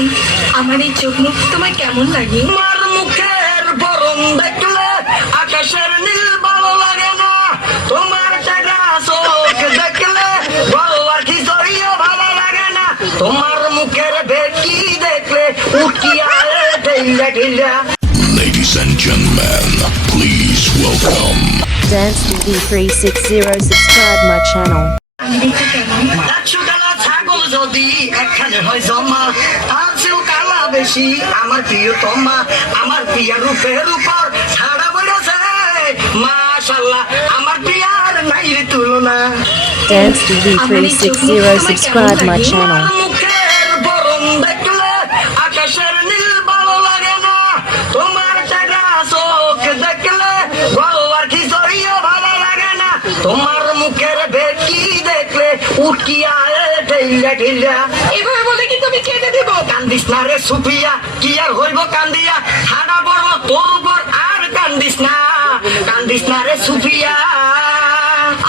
এই আমার এই চোখ মুখ তোমার কেমন লাগে? তোমার মুখের বরণ দেখলে আকাশের নীল ভালো লাগে না, তোমার চাকা চোখ দেখলে গলবার খিচড়িও ভালো লাগে না, তোমার মুখের ভেটকি দেখলে উঠিয়া ঢেইলা ঢেইলা। Ladies and gentlemen, please welcome Dance TV 360. Subscribe my channel. আমি দেখতে কেমন? একশো কালা ছাগল যদি একখানে হয় জমা, তার চেয়েও কালা বেশি আমার প্রিয় তোমা, আমার প্রিয় রূপের উপর ছাড়া বেড়েছে মাশাল্লাহ, আমার প্রিয়ার নাই রে তুলনা। Dance TV 360. Subscribe my channel. মুখের বরণ দেখলে আকাশের নীল ভালো লাগে না, তোমার চাকা চোখ দেখলে গলবার খিচড়িও ভালো লাগে না, তোমার মুখের ভেটকি দেখলে উঠিয়া ঢেইলা ঢেইলা। এভাবে বলে কিন্তু আমি কেটে দেব। কান্দিস না রে সুফিয়া, কি আর হইব কান্দিয়া, ঠাডা বড় তোর উপর আর কান্দিস না, কান্দিস না রে সুফিয়া।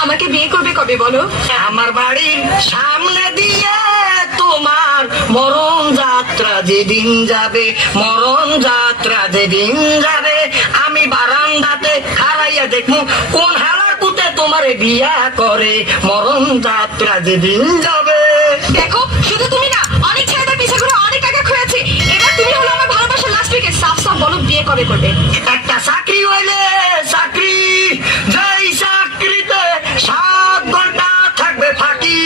আমাকে বিয়ে করবে কবে বলো? আমার বাড়ির সামনে দিয়ে তোমার মরণ যাত্রা যেদিন যাবে, মরণ যাত্রা যেদিন যাবে, আমি বারান্দাতে হারাইয়া দেখবো কোন হালার পুতে তোমারে বিয়া করে, মরণ যাত্রা যেদিন যাবে। দেখো শুধু তুমি না, অনেক ছেলেদের পিছে ঘুরে অনেক টাকা খুঁড়েছে, এবার তুমি হলো আমার ভালোবাসার লাস্ট উইকে। সাফ সাফ বলো বিয়ে কবে করবে? একটা চাকরি হইলে চাকরি, যেই চাকরিতে 7 ঘন্টা থাকবে ফাঁকি,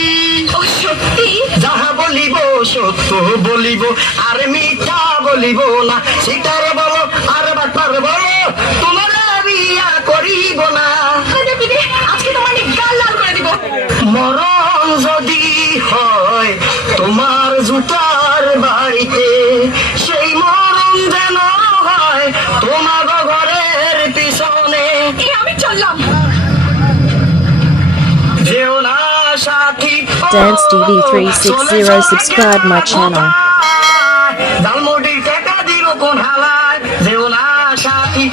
ও সত্যি? যাহা বলিব সত্য বলিব আর মিথ্যা বলিব না, সিটার বলো আর বাটপার বলো, তোমার বিয়া করিব না। আজকে তোমার গাল লাল করে দিব। মরণ যদি হয় তোমার জুতার বাড়িতে, সেই মরণ যেন হয় তোমার ঘরের পিছনে। আমি চললাম। যেও না সাথী। Dance TV 360. Subscribe my channel. দালমুটির টাকা দিল কোন হালায়, যেও না সাথী।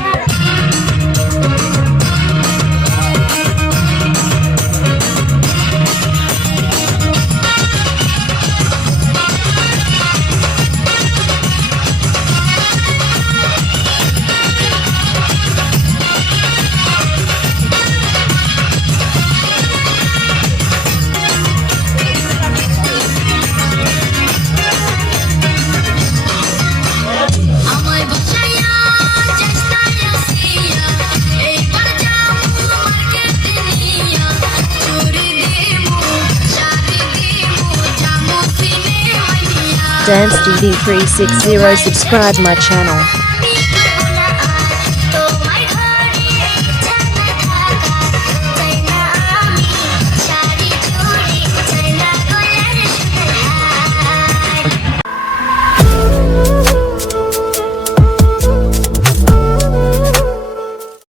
Dance TV 360. Subscribe my channel.